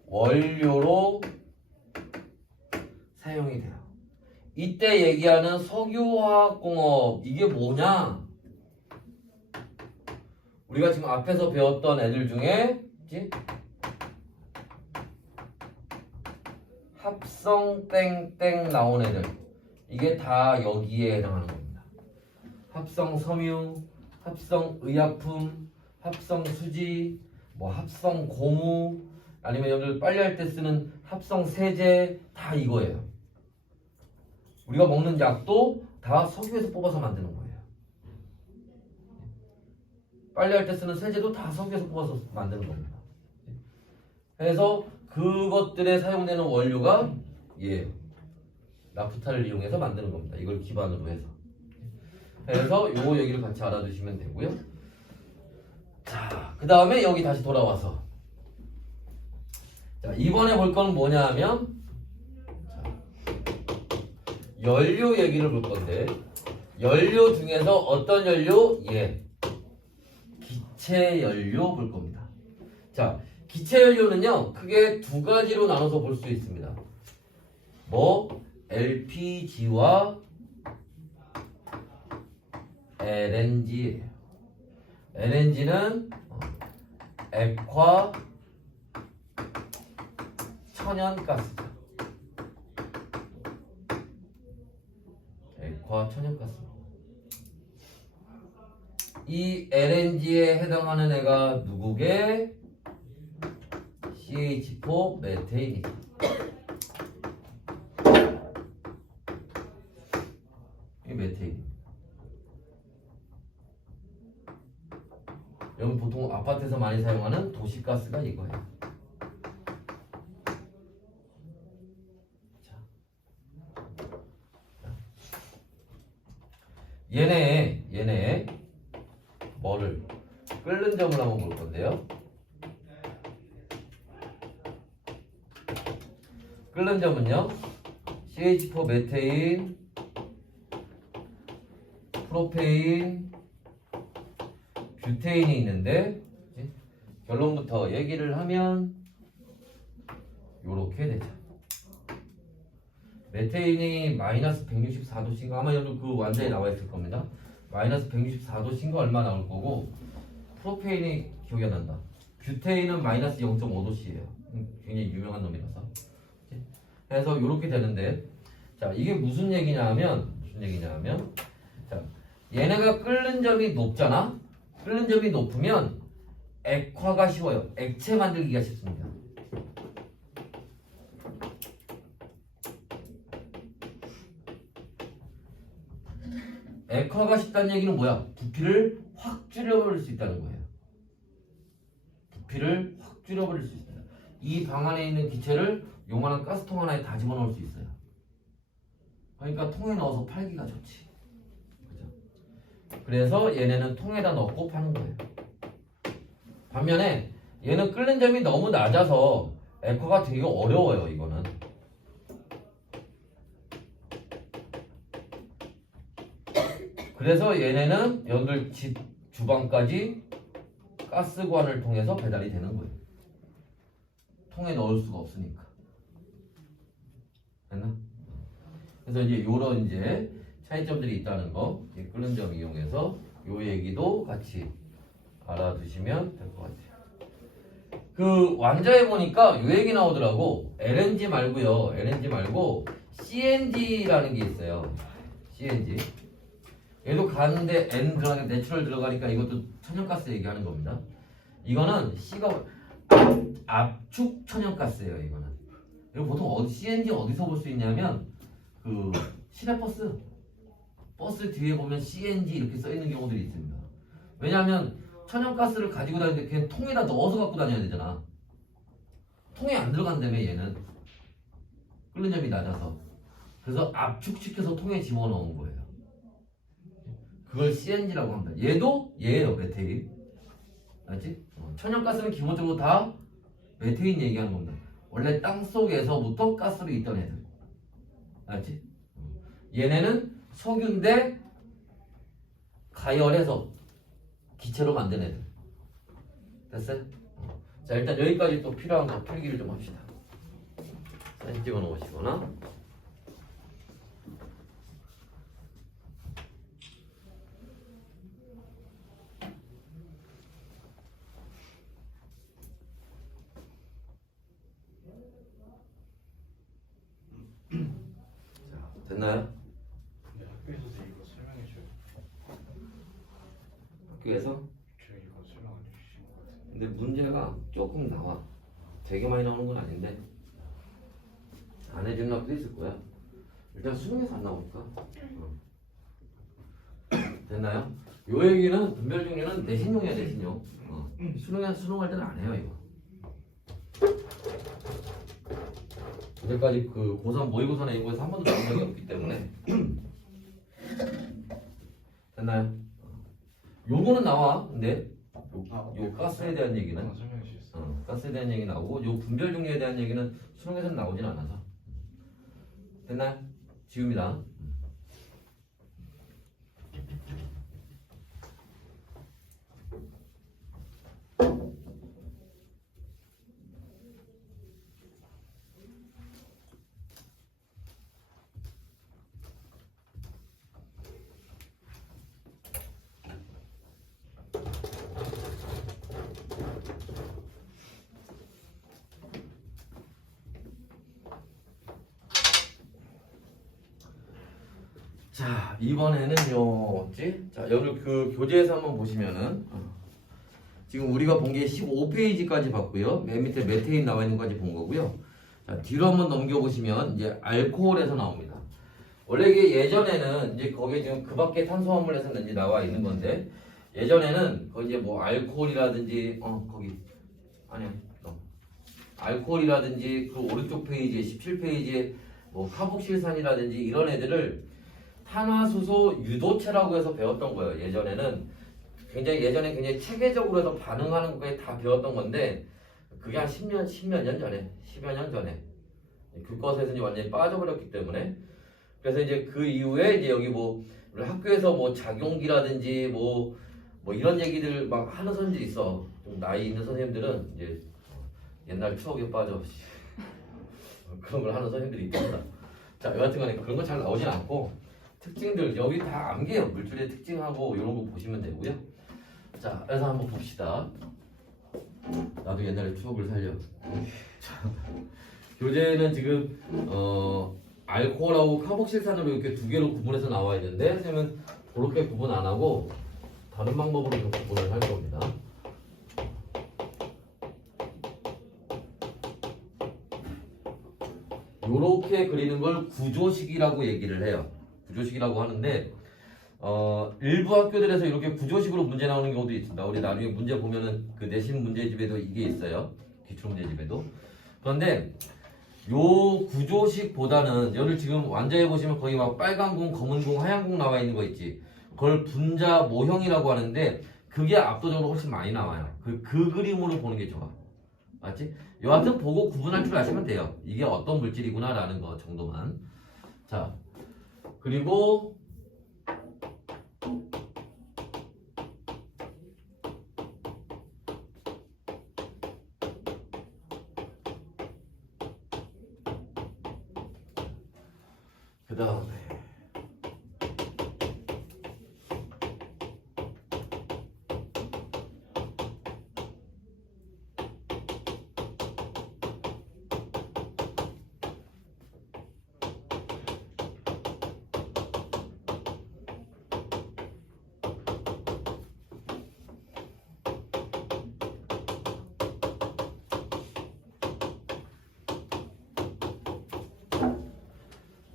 원료로 사용이 돼요. 이때 얘기하는 석유화학공업 이게 뭐냐? 우리가 지금 앞에서 배웠던 애들 중에 그치? 합성 땡땡 나온 애들 이게 다 여기에 해당하는 겁니다. 합성 섬유, 합성 의약품, 합성 수지, 뭐 합성 고무 아니면 여러분들 빨래할 때 쓰는 합성 세제 다 이거예요. 우리가 먹는 약도 다 석유에서 뽑아서 만드는 거예요. 빨래할 때 쓰는 세제도 다 석유에서 뽑아서 만드는 겁니다. 그래서 그것들에 사용되는 원료가 얘예요. 나프타를 이용해서 만드는 겁니다. 이걸 기반으로 해서. 그래서 요 얘기를 같이 알아두시면 되고요. 자, 그 다음에 여기 다시 돌아와서 자, 이번에 볼 건 뭐냐 하면 연료 얘기를 볼 건데 연료 중에서 어떤 연료? 기체 연료 볼 겁니다. 자, 기체 연료는요 크게 두 가지로 나눠서 볼 수 있습니다. LPG와 LNG예요. LNG는 액화 천연가스죠. 액화 천연가스. 이 LNG에 해당하는 애가 누구게? CH4 메테인이죠. 이 메테인. 여러분 여러분 보통 아파트에서 많이 사용하는 도시가스가 이거예요. 자. 얘네 뭐를 끓는 점을 한번 볼 건데요. 끓는 점은요, CH4 메테인, 프로페인, 뷰테인이 있는데 결론부터 얘기를 하면 요렇게 되죠. 메테인이 마이너스 164도씨인가 아마 여러분 그 완자에 나와 있을 겁니다. 마이너스 164도씨인가 얼마 나올 거고, 프로페인이 기억이 안 난다. 뷰테인은 마이너스 0.5도씨예요. 굉장히 유명한 놈이라서. 그래서 이렇게 되는데, 자 이게 무슨 얘기냐면 자 얘네가 끓는 점이 높잖아. 끓는 점이 높으면 액화가 쉬워요. 액체 만들기가 쉽습니다. 액화가 쉽다는 얘기는 뭐야? 부피를 확 줄여버릴 수 있다는 거예요. 부피를 확 줄여버릴 수 있습니다. 이 방 안에 있는 기체를 요만한 가스통 하나에 다 집어넣을 수 있어요. 그러니까 통에 넣어서 팔기가 좋지. 그죠? 그래서 얘네는 통에다 넣고 파는 거예요. 반면에 얘는 끓는 점이 너무 낮아서 액화가 되게 어려워요. 이거는. 그래서 얘네는 여러분들 집 주방까지 가스관을 통해서 배달이 되는 거예요. 통에 넣을 수가 없으니까. 됐나? 그래서 이제 요런 이제 차이점들이 있다는 거, 끓는 점 이용해서 요 얘기도 같이 알아두시면 될 것 같아요. 그 완자에 보니까 요 얘기 나오더라고. LNG 말고요. LNG 말고 CNG라는 게 있어요. CNG. 얘도 가는데 N 들어가니까 내추럴 들어가니까 이것도 천연가스 얘기하는 겁니다. 이거는 C가 압축 천연가스예요. 이거는. 이거 보통 CNG 어디서 볼 수 있냐면 그 시내버스 버스 뒤에 보면 CNG 이렇게 써 있는 경우들이 있습니다. 왜냐하면 천연가스를 가지고 다니는데 걔는 통에다 넣어서 갖고 다녀야 되잖아. 통에 안 들어간다며 얘는. 끓는 점이 낮아서. 그래서 압축시켜서 통에 집어넣은 거예요. 그걸 CNG라고 합니다. 얘도 얘예요. 메테인. 알지? 천연가스는 기본적으로 다 메테인 얘기하는 겁니다. 원래 땅속에서부터 가스로 있던 애들. 알지? 얘네는 석유인데 가열해서 기체로 만든 애들. 됐어요? 자, 일단 여기까지 또 필요한 거 필기를 좀 합시다. 사진 찍어 놓으시거나. 됐나요? 근데 학교에서도 이거 설명해 줘요. 학교에서? 저 이거 설명 안 해주신 것 같은데. 근데 문제가 조금 나와. 되게 많이 나오는 건 아닌데 안 해주는 학도 있을 거야. 일단 수능에서 안 나오니까. 됐나요? 요 얘기는 분별 중에는 내신용이야. 내신용. 수능할 때는 안 해요 이거. 이제까지 그 고3 모의고사나 이런 거에서 한 번도 나온 적이 없기 때문에. 됐나요? 요거는 나와. 근데 요 가스에 대한 얘기는 설명해 주셨어요. 가스에 대한 얘기 나오고, 요 분별 종류에 대한 얘기는 수능에서는 나오진 않아서. 됐나요? 지웁니다. 자, 이번에는요, 뭐지? 자, 여러분 그 교재에서 한번 보시면은, 지금 우리가 본 게 15페이지까지 봤고요. 맨 밑에 메테인 나와 있는 것까지 본 거고요. 자, 뒤로 한번 넘겨보시면 이제 알코올에서 나옵니다. 원래 이게 예전에는 이제 거기에 지금 그 밖에 탄수화물에서 이제 나와 있는 건데, 예전에는 그 이제 뭐 알코올이라든지 거기 아니야 알코올이라든지 그 오른쪽 페이지에 17페이지에 뭐 카복실산이라든지 이런 애들을 탄화수소 유도체라고 해서 배웠던 거예요. 예전에는 예전에 굉장히 체계적으로 해서 반응하는 거에 다 배웠던 건데 그게 한 10몇 년 전에 10여 년 전에 그것에서 이제 완전히 빠져버렸기 때문에 그래서 이제 그 이후에 이제 여기 뭐 우리 학교에서 뭐 작용기라든지 뭐 이런 얘기들 막 하는 선생님들이 있어. 좀 나이 있는 선생님들은 이제 옛날 추억에 빠져 그런 걸 하는 선생님들이 있답니다. 자, 여하튼 간에 그런 거 잘 나오진 않고 특징들 여기 다 암기해요. 물질의 특징하고 이런 거 보시면 되고요. 자, 그래서 한번 봅시다. 나도 옛날에 추억을 살려. 자, 교재는 지금 알코올하고 카복실산으로 이렇게 두 개로 구분해서 나와 있는데 선생님은 그렇게 구분 안 하고 다른 방법으로 좀 구분을 할 겁니다. 요렇게 그리는 걸 구조식이라고 얘기를 해요. 구조식이라고 하는데 일부 학교들에서 이렇게 구조식으로 문제 나오는 경우도 있습니다. 우리 나중에 문제 보면은 그 내신 문제집에도 이게 있어요. 기출 문제집에도. 그런데 요 구조식보다는 여기 지금 완자에 보시면 거의 막 빨간 공, 검은 공, 하얀 공 나와 있는 거 있지. 그걸 분자 모형이라고 하는데 그게 압도적으로 훨씬 많이 나와요. 그 그림으로 보는 게 좋아. 맞지? 여하튼 보고 구분할 줄 아시면 돼요. 이게 어떤 물질이구나 라는 거 정도만. 자, 그리고 그 다음에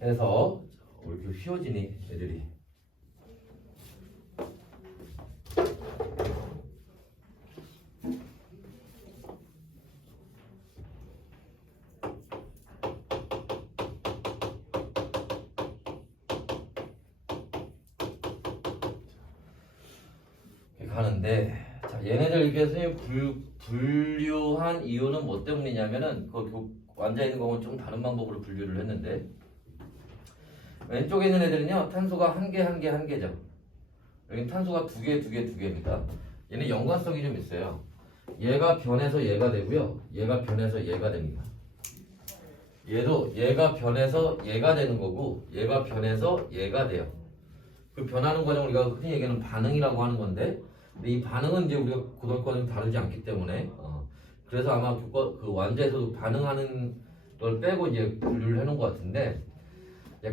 해서 왜 이렇게 휘어지니 애들이. 이렇게 가는데 자 얘네들 이렇게 선생님 분류한 이유는 뭐 때문이냐면은 그 완자 있는 거는 좀 다른 방법으로 분류를 했는데 왼쪽에 있는 애들은요 탄소가 한 개죠. 여기 탄소가 두 개입니다. 얘는 연관성이 좀 있어요. 얘가 변해서 얘가 되고요. 얘가 변해서 얘가 됩니다. 얘도 얘가 변해서 얘가 되는 거고 얘가 변해서 얘가 돼요. 그 변하는 과정을 우리가 흔히 얘기하는 반응이라고 하는 건데 근데 이 반응은 이제 우리가 고등학교는 다르지 않기 때문에 그래서 아마 그 완자에서도 반응하는 걸 빼고 이제 분류를 해놓은 것 같은데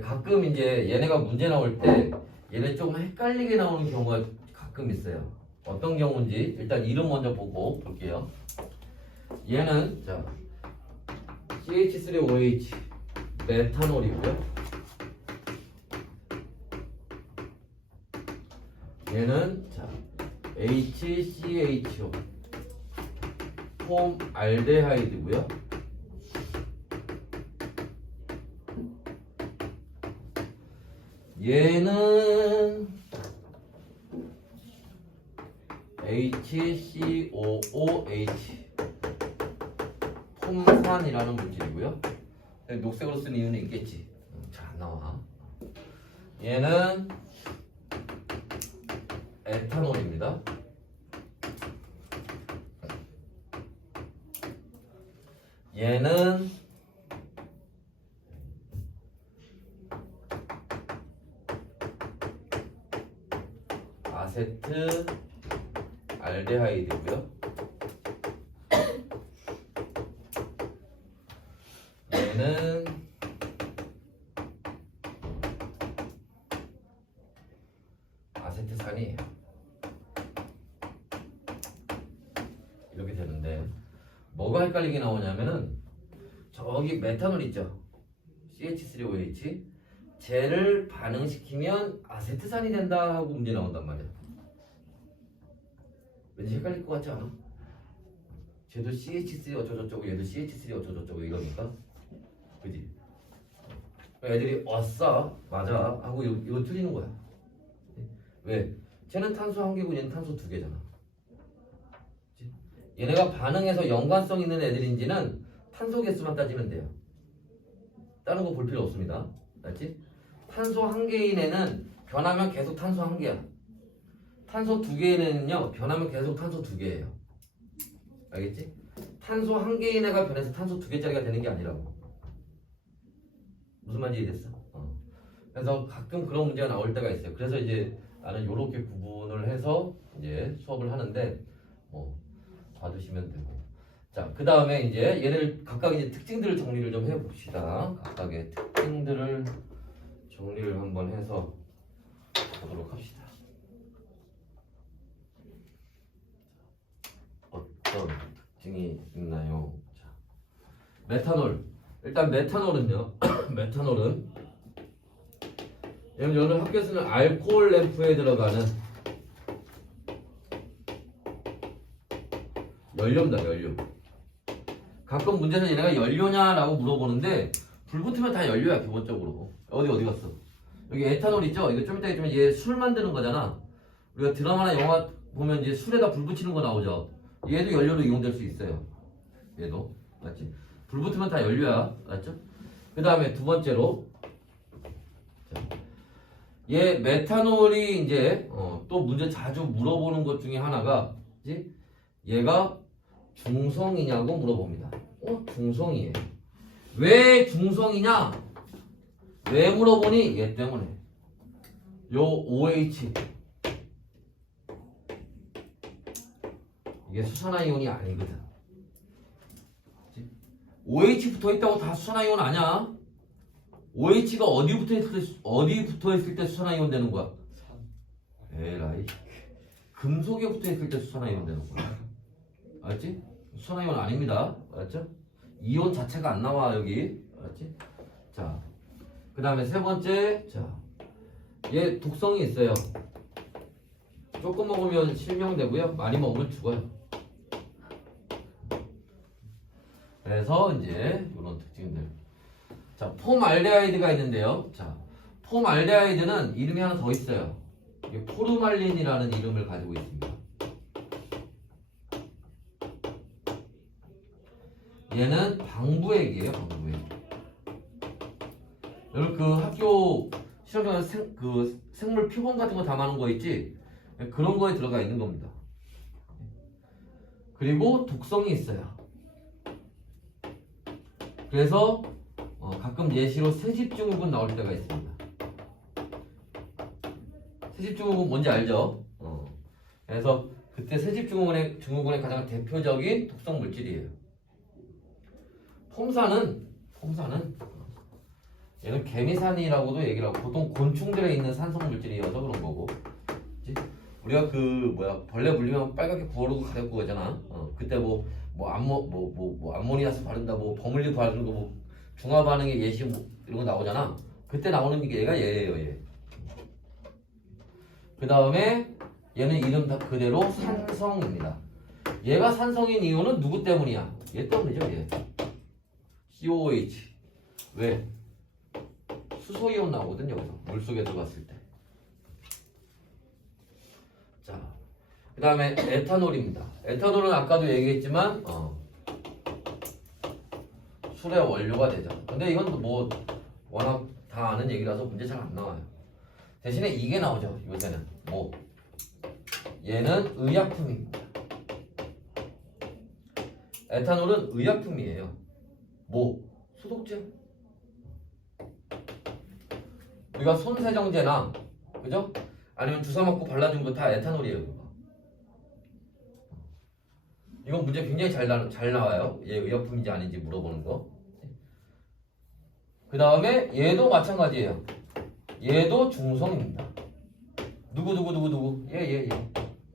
가끔 이제 얘네가 문제 나올 때 얘네 조금 헷갈리게 나오는 경우가 가끔 있어요. 어떤 경우인지 일단 이름 먼저 보고 볼게요. 얘는 자 CH3OH 메탄올이고요. 얘는 자 HCHO 폼 알데하이드고요. 얘는 HCOOH 폼산이라는 물질이고요. 녹색으로 쓴 이유는 있겠지. 잘 안 나와. 얘는 에탄올입니다. 얘는 아세트 알데하이드고요. 얘는 아세트산이에요. 이렇게 되는데 뭐가 헷갈리게 나오냐면은 저기 메탄올 있죠. CH3OH 쟤를 반응시키면 아세트산이 된다 하고 문제 나온단 말이야. 왠지 헷갈릴 것 같지 않아? 쟤도 CH3 어쩌고저쩌고 얘도 CH3 어쩌고저쩌고 이러니까 그지? 애들이 어싸 맞아 하고 이거 틀리는 거야. 왜? 쟤는 탄소 한 개고 얘는 탄소 두 개잖아. 그치? 얘네가 반응해서 연관성 있는 애들인지는 탄소 개수만 따지면 돼요. 다른 거 볼 필요 없습니다. 알지? 탄소 한 개인 애는 변하면 계속 탄소 한 개야. 탄소 두 개인 애는요 변하면 계속 탄소 두 개예요. 알겠지? 탄소 한 개인 애가 변해서 탄소 두 개짜리가 되는 게 아니라고. 무슨 말인지 이해됐어? 그래서 가끔 그런 문제가 나올 때가 있어요. 그래서 이제 나는 이렇게 구분을 해서 이제 수업을 하는데 봐두시면 되고. 자, 그 다음에 이제 얘를 각각 이제 특징들을 정리를 좀 해봅시다. 각각의 특징들을 정리를 한번 해서 보도록 합시다. 어떤 특징이 있나요? 자, 메탄올. 일단 메탄올은요. 메탄올은 여러분 학교에서는 알코올 램프에 들어가는 연료입니다. 연료. 가끔 문제에서 얘네가 연료냐라고 물어보는데 불 붙으면 다 연료야 기본적으로. 어디 갔어? 여기 에탄올 있죠? 이거 좀 이따 있으면 얘 술 만드는 거잖아. 우리가 드라마나 영화 보면 이제 술에다 불 붙이는 거 나오죠. 얘도 연료로 이용될 수 있어요. 얘도 맞지? 불 붙으면 다 연료야. 맞죠? 그 다음에 두 번째로 얘 메탄올이 이제 또 문제 자주 물어보는 것 중에 하나가 그치? 얘가 중성이냐고 물어봅니다. 중성이에요. 왜 중성이냐? 왜 물어보니? 얘 때문에. 요 OH 이게 수산화이온이 아니거든. 그치? OH 붙어있다고 다 수산화이온 아니야? OH가 어디 붙어있을 때 수산화이온 되는 거야? 에라이 금속에 붙어있을 때 수산화이온 되는 거야. 알았지? 수산화이온 아닙니다. 알았죠? 이온 자체가 안 나와 여기. 알았지? 자, 그 다음에 세 번째. 자, 얘 독성이 있어요. 조금 먹으면 실명되고요. 많이 먹으면 죽어요. 그래서 이제 이런 특징들. 자, 폼알데하이드가 있는데요. 자, 폼알데하이드는 이름이 하나 더 있어요. 이게 포르말린이라는 이름을 가지고 있습니다. 얘는 방부액이에요. 방부액. 여러분 그 학교 시험장에서 생물 표본 같은 거 담아놓은 거 있지? 그런 거에 들어가 있는 겁니다. 그리고 독성이 있어요. 그래서 가끔 예시로 세집증후군 나올 때가 있습니다. 세집증후군 뭔지 알죠? 그래서 그때 세집증후군의 가장 대표적인 독성 물질이에요. 폼산은 얘는 개미산이라고도 얘기를 하고 보통 곤충들에 있는 산성 물질이어서 그런 거고. 그치? 우리가 벌레 물리면 빨갛게 부어오르고 가렵고 그러잖아. 그때 암모니아스 바른다, 버물리 바르는 거, 중화 반응의 예시 이런 거 나오잖아. 그때 나오는 게 얘예요, 얘. 그 다음에 얘는 이름 다 그대로 산성입니다. 얘가 산성인 이유는 누구 때문이야? 얘 때문이죠, 얘. COOH. 왜? 수소이온 나오거든, 여기서. 물속에 들어갔을 때. 자, 그 다음에 에탄올입니다. 에탄올은 아까도 얘기했지만, 술의 원료가 되죠. 근데 이건 워낙 다 아는 얘기라서 문제 잘 안 나와요. 대신에 이게 나오죠, 요새는. 얘는 의약품입니다. 에탄올은 의약품이에요. 소독제. 우리가 손세정제나, 그죠? 아니면 주사 맞고 발라준 거 다 에탄올이에요. 이건 문제 굉장히 잘 나와요. 얘 의약품인지 아닌지 물어보는 거. 그 다음에 얘도 마찬가지예요. 얘도 중성입니다. 누구? 얘.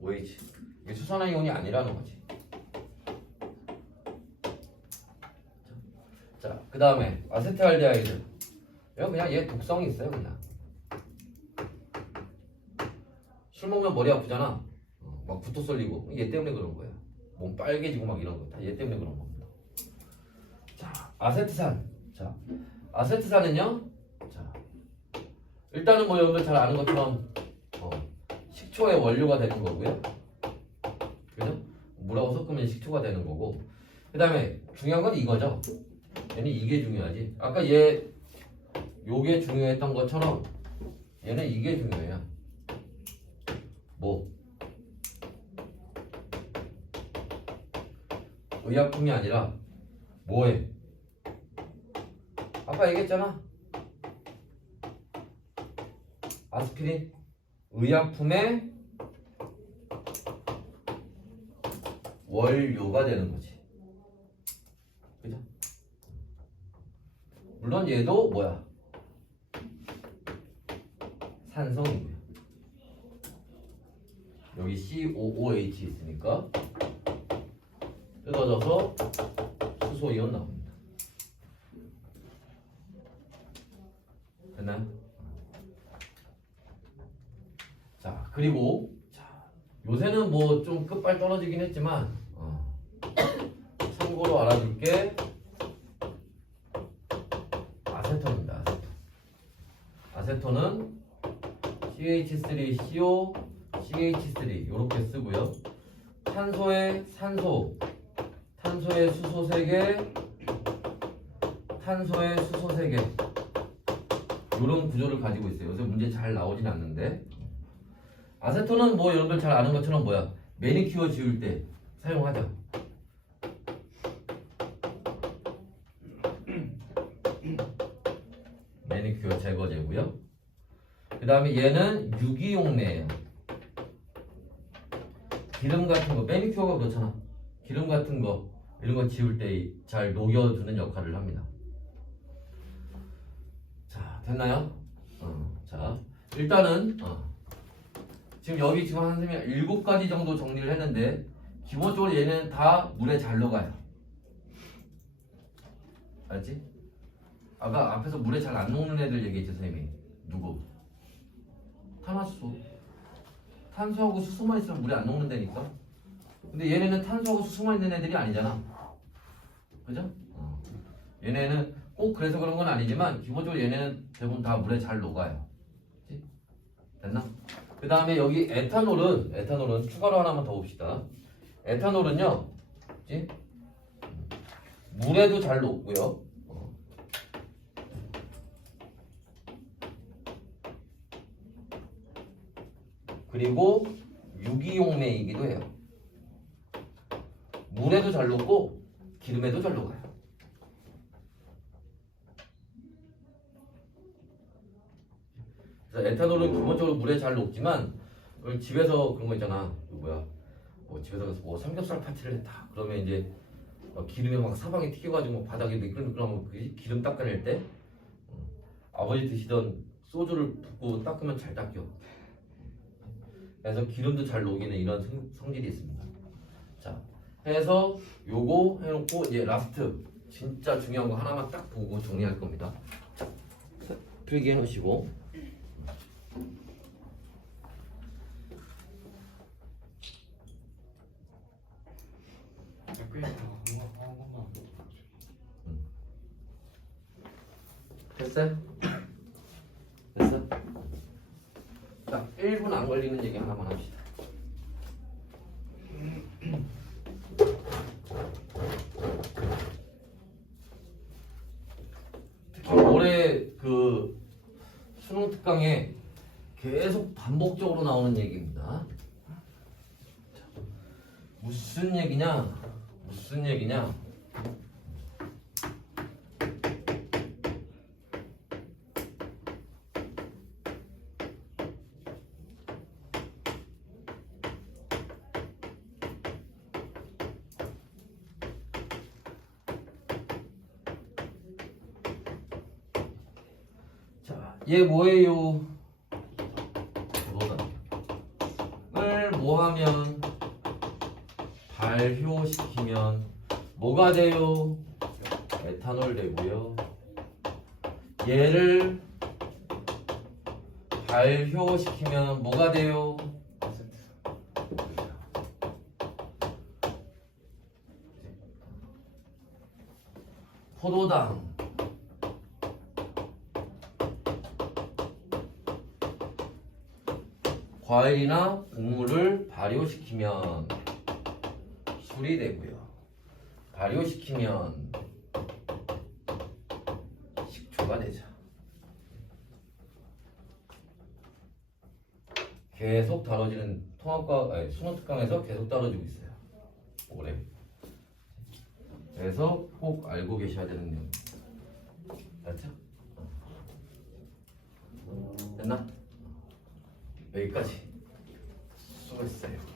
OH. 이게 수산화이온이 아니라는 거지. 자, 그 다음에 아세트알데하이드. 이건 그냥 얘 독성이 있어요, 그냥. 술 먹으면 머리 아프잖아. 막 붙어 썰리고 얘 때문에 그런 거예요. 몸 빨개지고 막 이런 거 다 얘 때문에 그런 겁니다. 자, 아세트산. 자, 아세트산은요. 자, 일단은 뭐 여러분들 잘 아는 것처럼 식초의 원료가 되는 거고요. 그죠? 물하고 섞으면 식초가 되는 거고. 그 다음에 중요한 건 이거죠. 얘는 이게 중요하지. 아까 얘 요게 중요했던 것처럼 얘는 이게 중요해요. 뭐? 의약품이 아니라 뭐해? 아까 얘기했잖아. 아스피린 의약품의 원료가 되는 거지. 그죠? 물론 얘도 뭐야? 산성이고요. 여기 COOH 있으니까 뜯어져서 수소이온 나옵니다. 됐나요? 자, 그리고 요새는 뭐 좀 끝발 떨어지긴 했지만 참고로 알아둘게 아세톤입니다. 아세톤은 CH3CO, CH3 이렇게 쓰고요. 탄소에 산소, 탄소에 수소 3개, 탄소에 수소 3개 이런 구조를 가지고 있어요. 요새 문제 잘 나오진 않는데 아세톤은 뭐 여러분들 잘 아는 것처럼 뭐야? 매니큐어 지울 때 사용하죠. 매니큐어 제거제고요. 그 다음에 얘는 유기용매예요. 기름 같은 거, 매니큐어가 그렇잖아. 기름 같은 거 이런 거 지울 때 잘 녹여주는 역할을 합니다. 자, 됐나요? 자, 일단은 지금 여기 지금 한 7가지 정도 정리를 했는데 기본적으로 얘는 다 물에 잘 녹아요. 알지? 아까 앞에서 물에 잘 안 녹는 애들 얘기했죠, 선생님이. 누구? 탄화수소. 탄소하고 수소만 있으면 물에 안 녹는다니까. 근데 얘네는 탄소하고 수소만 있는 애들이 아니잖아. 그죠? 얘네는 꼭 그래서 그런 건 아니지만 기본적으로 얘네는 대부분 다 물에 잘 녹아요. 그치? 됐나? 그 다음에 여기 에탄올은 추가로 하나만 더 봅시다. 에탄올은요, 그치? 물에도 잘 녹고요. 그리고 유기용매이기도 해요. 물에도 잘 녹고 기름에도 잘 녹아요. 그래서 에탄올은 기본적으로 물에 잘 녹지만 집에서 그런 거 있잖아. 뭐 집에서 뭐 삼겹살 파티를 했다. 그러면 이제 기름에 막 사방에 튀겨가지고 바닥에 미끌미끌하면 그 기름 닦아낼 때 아버지 드시던 소주를 붓고 닦으면 잘 닦여. 그래서 기름도 잘 녹이는 이런 성질이 있습니다. 자, 해서 요거 해놓고 이제 라스트 진짜 중요한 거 하나만 딱 보고 정리할 겁니다. 자, 필기해 놓으시고. 됐어요? 됐어? 자, 1분 안 걸리는 얘기 하나만 합시다. 특히 올해 그 수능 특강에 계속 반복적으로 나오는 얘기입니다. 무슨 얘기냐? 자, 얘 뭐예요? 을 뭐하면 발효시키면 뭐가 돼요? 에탄올 되고요. 얘를 발효시키면 뭐가 돼요? 포도당, 과일이나 곡물을 발효시키면 술이 되고요. 발효시키면 식초가 되죠. 계속 다뤄지는 통합과 수능 특강에서 계속 다뤄지고 있어요. 올해. 그래서 꼭 알고 계셔야 되는 내용. 맞죠? 됐나? 여기까지. 수고했어요.